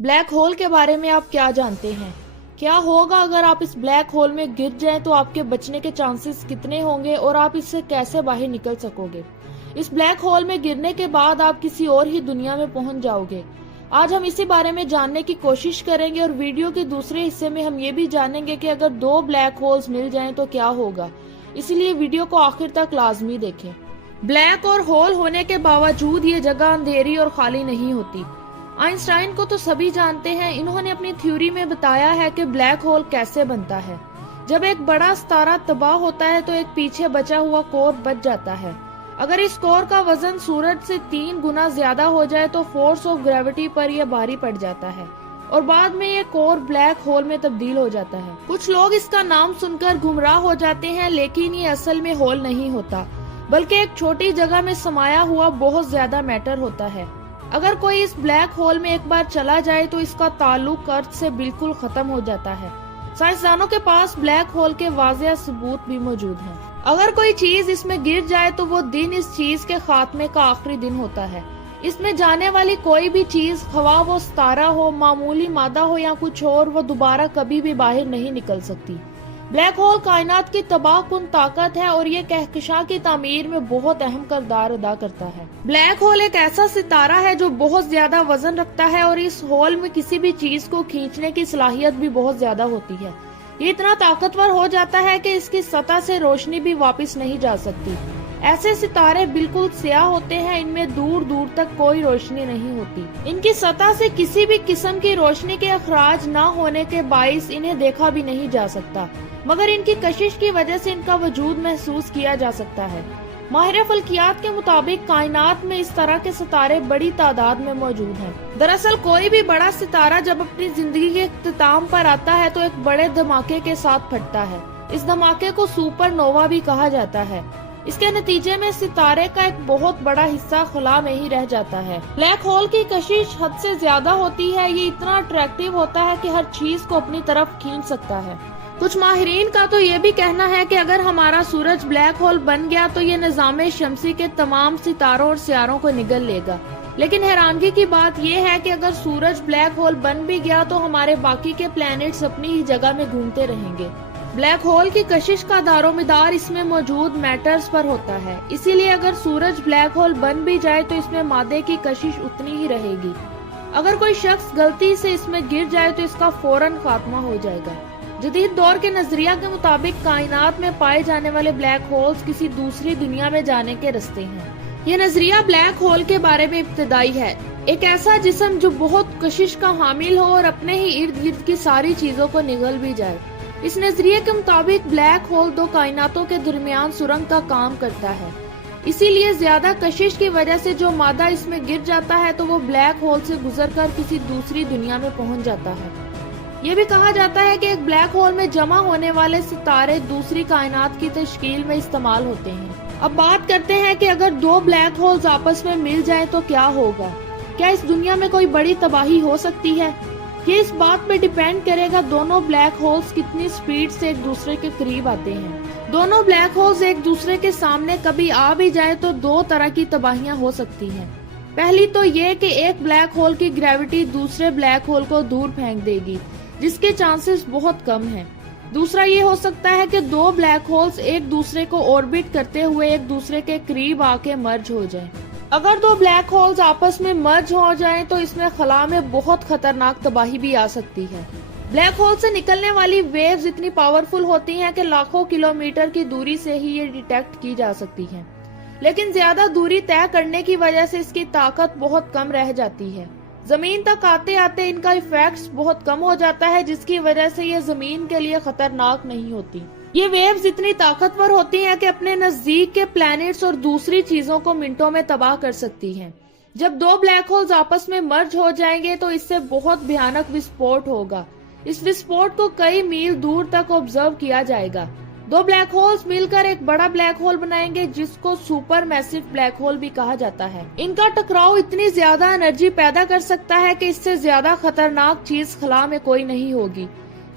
Black hole के बारे में आप क्या जानते हैं? क्या होगा अगर आप इस ब्लैक होल में गिर जाएं तो आपके बचने के चांसेस कितने होंगे और आप इससे कैसे बाहर निकल सकोगे? इस ब्लैक होल में गिरने के बाद आप किसी और ही दुनिया में पहुंच जाओगे। आज हम इसी बारे में जानने की कोशिश करेंगे और वीडियो के दूसरे हिस्से में हम ये भी जानेंगे कि अगर दो ब्लैक होल्स मिल जाएं तो क्या होगा। इसलिए वीडियो को आखिर तक लाजमी देखें। ब्लैक और होल होने के बावजूद ये जगह अंधेरी और खाली नहीं होती। आइंस्टाइन को तो सभी जानते हैं। इन्होंने अपनी थ्योरी में बताया है कि ब्लैक होल कैसे बनता है। जब एक बड़ा सितारा तबाह होता है तो एक पीछे बचा हुआ कोर बच जाता है। अगर इस कोर का वजन सूरज से 3 गुना ज्यादा हो जाए तो फोर्स ऑफ ग्रेविटी पर यह भारी पड़ जाता है और बाद में ये कोर ब्लैक होल में तब्दील हो जाता है। कुछ लोग इसका नाम सुनकर गुमराह हो जाते हैं, लेकिन ये असल में होल नहीं होता, बल्कि एक छोटी जगह में समाया हुआ बहुत ज्यादा मैटर होता है। अगर कोई इस ब्लैक होल में एक बार चला जाए तो इसका ताल्लुक अर्थ से बिल्कुल खत्म हो जाता है। साइंसदानों के पास ब्लैक होल के वाज़ेह सबूत भी मौजूद हैं। अगर कोई चीज इसमें गिर जाए तो वो दिन इस चीज के खात्मे का आखिरी दिन होता है। इसमें जाने वाली कोई भी चीज, खवा वो सितारा हो, मामूली मादा हो या कुछ और, वो दोबारा कभी भी बाहर नहीं निकल सकती। ब्लैक होल कायनात की तबाह कुन ताकत है और ये कहकशां की तामीर में बहुत अहम किरदार अदा करता है। ब्लैक होल एक ऐसा सितारा है जो बहुत ज्यादा वजन रखता है और इस होल में किसी भी चीज को खींचने की सलाहियत भी बहुत ज्यादा होती है। ये इतना ताकतवर हो जाता है कि इसकी सतह से रोशनी भी वापस नहीं जा सकती। ऐसे सितारे बिल्कुल स्याह होते हैं, इनमें दूर दूर तक कोई रोशनी नहीं होती। इनकी सतह से किसी भी किस्म की रोशनी के अखराज न होने के बाइस इन्हें देखा भी नहीं जा सकता, मगर इनकी कशिश की वजह से इनका वजूद महसूस किया जा सकता है। माहिर फल्कियात के मुताबिक कायनात में इस तरह के सितारे बड़ी तादाद में मौजूद हैं। दरअसल कोई भी बड़ा सितारा जब अपनी जिंदगी के इख्तिताम पर आता है तो एक बड़े धमाके के साथ फटता है। इस धमाके को सुपरनोवा भी कहा जाता है। इसके नतीजे में सितारे का एक बहुत बड़ा हिस्सा खला में ही रह जाता है। ब्लैक होल की कशिश हद से ज्यादा होती है। ये इतना अट्रैक्टिव होता है कि हर चीज को अपनी तरफ खींच सकता है। कुछ माहिरीन का तो ये भी कहना है कि अगर हमारा सूरज ब्लैक होल बन गया तो ये निजाम शमसी के तमाम सितारों और सियारों को निगल लेगा। लेकिन हैरानगी की बात यह है कि अगर सूरज ब्लैक होल बन भी गया तो हमारे बाकी के प्लैनेट्स अपनी ही जगह में घूमते रहेंगे। ब्लैक होल की कशिश का दारोमदार इसमें मौजूद मैटर्स पर होता है। इसीलिए अगर सूरज ब्लैक होल बन भी जाए तो इसमें मादे की कशिश उतनी ही रहेगी। अगर कोई शख्स गलती से इसमें गिर जाए तो इसका फौरन खात्मा हो जाएगा। जदीद दौर के नजरिया के मुताबिक कायनात में पाए जाने वाले ब्लैक होल्स किसी दूसरी दुनिया में जाने के रास्ते हैं। ये नजरिया ब्लैक होल के बारे में इब्तिदाई है। एक ऐसा जिस्म जो बहुत कशिश का हामिल हो और अपने ही इर्द गिर्द की सारी चीजों को निगल भी जाए। इस नजरिए के मुताबिक ब्लैक होल दो कायनातों के दरमियान सुरंग का काम करता है। इसीलिए ज्यादा कशिश की वजह से जो मादा इसमें गिर जाता है तो वो ब्लैक होल से गुजरकर किसी दूसरी दुनिया में पहुंच जाता है। ये भी कहा जाता है कि एक ब्लैक होल में जमा होने वाले सितारे दूसरी कायनात की तश्कील में इस्तेमाल होते हैं। अब बात करते हैं कि अगर दो ब्लैक होल्स आपस में मिल जाएं तो क्या होगा। क्या इस दुनिया में कोई बड़ी तबाही हो सकती है? ये इस बात पे डिपेंड करेगा दोनों ब्लैक होल्स कितनी स्पीड से एक दूसरे के करीब आते हैं। दोनों ब्लैक होल्स एक दूसरे के सामने कभी आ भी जाए तो दो तरह की तबाहियां हो सकती हैं। पहली तो ये कि एक ब्लैक होल की ग्रेविटी दूसरे ब्लैक होल को दूर फेंक देगी, जिसके चांसेस बहुत कम हैं। दूसरा ये हो सकता है कि दो ब्लैक होल्स एक दूसरे को ऑर्बिट करते हुए एक दूसरे के करीब आके मर्ज हो जाएं। अगर दो ब्लैक होल्स आपस में मर्ज हो जाएं तो इसमें खला में बहुत खतरनाक तबाही भी आ सकती है। ब्लैक होल से निकलने वाली वेव्स इतनी पावरफुल होती हैं कि लाखों किलोमीटर की दूरी से ही ये डिटेक्ट की जा सकती हैं। लेकिन ज्यादा दूरी तय करने की वजह से इसकी ताकत बहुत कम रह जाती है। जमीन तक आते आते इनका इफेक्ट्स बहुत कम हो जाता है, जिसकी वजह से ये जमीन के लिए खतरनाक नहीं होती। ये वेव्स इतनी ताकतवर होती हैं कि अपने नजदीक के प्लैनेट्स और दूसरी चीजों को मिनटों में तबाह कर सकती हैं। जब दो ब्लैक होल्स आपस में मर्ज हो जाएंगे तो इससे बहुत भयानक विस्फोट होगा। इस विस्फोट को कई मील दूर तक ऑब्जर्व किया जाएगा। दो ब्लैक होल्स मिलकर एक बड़ा ब्लैक होल बनाएंगे, जिसको सुपर मैसिव ब्लैक होल भी कहा जाता है। इनका टकराव इतनी ज्यादा एनर्जी पैदा कर सकता है कि इससे ज्यादा खतरनाक चीज खला में कोई नहीं होगी।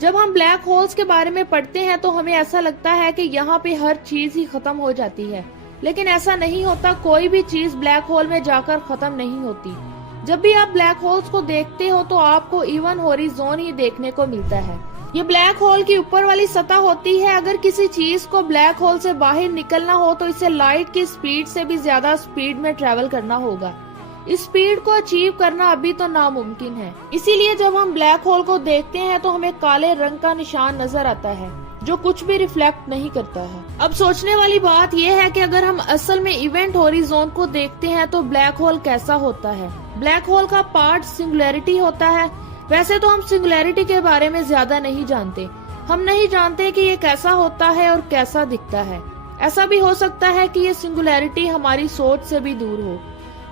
जब हम ब्लैक होल्स के बारे में पढ़ते हैं तो हमें ऐसा लगता है कि यहाँ पे हर चीज ही खत्म हो जाती है, लेकिन ऐसा नहीं होता। कोई भी चीज ब्लैक होल में जाकर खत्म नहीं होती। जब भी आप ब्लैक होल्स को देखते हो तो आपको इवन हॉरिजॉन ही देखने को मिलता है। ये ब्लैक होल की ऊपर वाली सतह होती है। अगर किसी चीज को ब्लैक होल से बाहर निकलना हो तो इसे लाइट की स्पीड से भी ज्यादा स्पीड में ट्रेवल करना होगा। इस स्पीड को अचीव करना अभी तो नामुमकिन है। इसीलिए जब हम ब्लैक होल को देखते हैं तो हमें काले रंग का निशान नजर आता है जो कुछ भी रिफ्लेक्ट नहीं करता है। अब सोचने वाली बात यह है कि अगर हम असल में इवेंट हॉरिजॉन को देखते हैं तो ब्लैक होल कैसा होता है। ब्लैक होल का पार्ट सिंगुलैरिटी होता है। वैसे तो हम सिंगुलैरिटी के बारे में ज्यादा नहीं जानते। हम नहीं जानते कि ये कैसा होता है और कैसा दिखता है। ऐसा भी हो सकता है कि ये सिंगुलैरिटी हमारी सोच से भी दूर हो।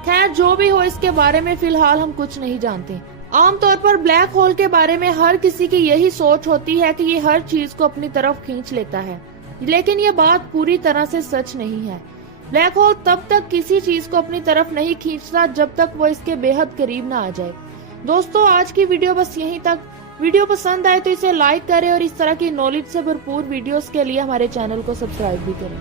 खैर जो भी हो, इसके बारे में फिलहाल हम कुछ नहीं जानते। आमतौर पर ब्लैक होल के बारे में हर किसी की यही सोच होती है कि ये हर चीज को अपनी तरफ खींच लेता है, लेकिन ये बात पूरी तरह से सच नहीं है। ब्लैक होल तब तक किसी चीज को अपनी तरफ नहीं खींचता जब तक वो इसके बेहद करीब ना आ जाए। दोस्तों, आज की वीडियो बस यहीं तक। वीडियो पसंद आए तो इसे लाइक करें और इस तरह की नॉलेज से भरपूर वीडियोस के लिए हमारे चैनल को सब्सक्राइब भी करें।